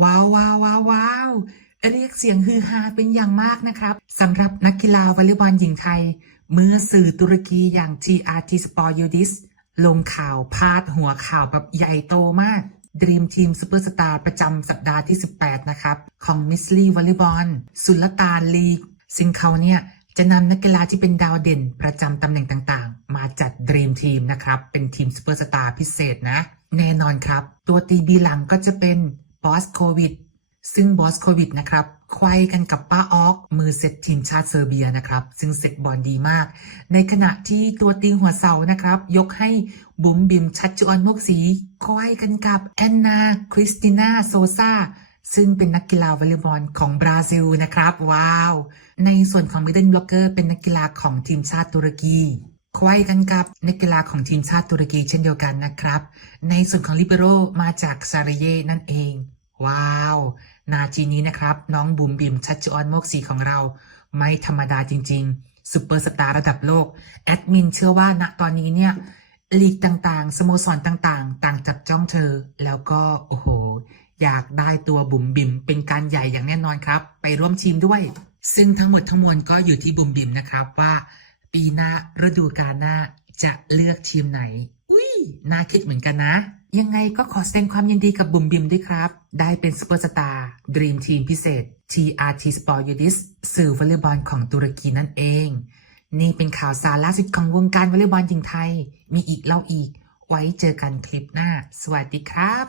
ว้าวว้าวว้าวว้าวเรียกเสียงฮือฮาเป็นอย่างมากนะครับสำหรับนักกีฬาวอลเลย์บอลหญิงไทย เมื่อสื่อตุรกีอย่าง TRT Sport u d i s ลงข่าวพาดหัวข่าวแบบใหญ่โตมาก Dream Team Superstar ประจำสัปดาห์ที่ 18 นะครับ ของมิสลีวอลเลย์บอลสุลต่านลีกซึ่งเขาเนี่ยจะนำนักกีฬาที่เป็นดาวเด่นประจำตำแหน่งต่างๆ มาจัด Dream Team นะครับ เป็นทีมซูเปอร์สตาร์พิเศษนะ แน่นอนครับ ตัวตีบีหลังก็จะเป็น บอสโควิด ซึ่งบอสโควิดนะครับไขว้กันกับป้าออกมือเซตทีมชาติเซอร์เบียนะครับ ซึ่งเซตบอลดีมาก ในขณะที่ตัวตีหัวเสานะครับ ยกให้บุ๋มบิมชัดจุออนมกสีไขว้กันกับแอนนาคริสติน่าโซซาซึ่งเป็นนักกีฬาวอลเลย์บอลของบราซิลนะครับ ว้าว ในส่วนของมิดเดิลบล็อกเกอร์เป็นนักกีฬาของทีมชาติตุรกี ไขว้กันกับนักกีฬาของทีมชาติตุรกีเช่นเดียวกันนะครับ ในส่วนของลิเบโรมาจากซาริเยนั่นเอง ว้าว นาทีนี้นะครับ น้องบุ๋มบิมชัดจุออนโมกสีของเรา ไม่ธรรมดาจริงๆซูเปอร์สตาร์ระดับโลก แอดมินเชื่อว่าณตอนนี้เนี่ยลีกต่างๆ สโมสรต่างๆ ต่างจับจ้องเธอ แล้วก็โอ้โห อยากได้ตัวบุ๋มบิมเป็นการใหญ่อย่างแน่นอนครับ ไปร่วมทีมด้วย ซึ่งทั้งหมดทั้งมวลก็อยู่ที่บุ๋มบิมนะครับว่า ปีหน้าฤดูกาลหน้าจะเลือกทีมไหน อุ้ยน่าคิดเหมือนกันนะ ยังไงก็ขอแสดงความยินดีกับบุ๋มบิมด้วยครับ ได้เป็นซูเปอร์สตาร์ดรีมทีมพิเศษ TRT Sport u d i s สื่อวอลเลย์บอลของตุรกีนั่นเอง นี่เป็นข่าวสารล่าสุดของวงการวอลเลย์บอลหญิงไทย มีอีกเล่าอีก ไว้เจอกันคลิปหน้า สวัสดีครับ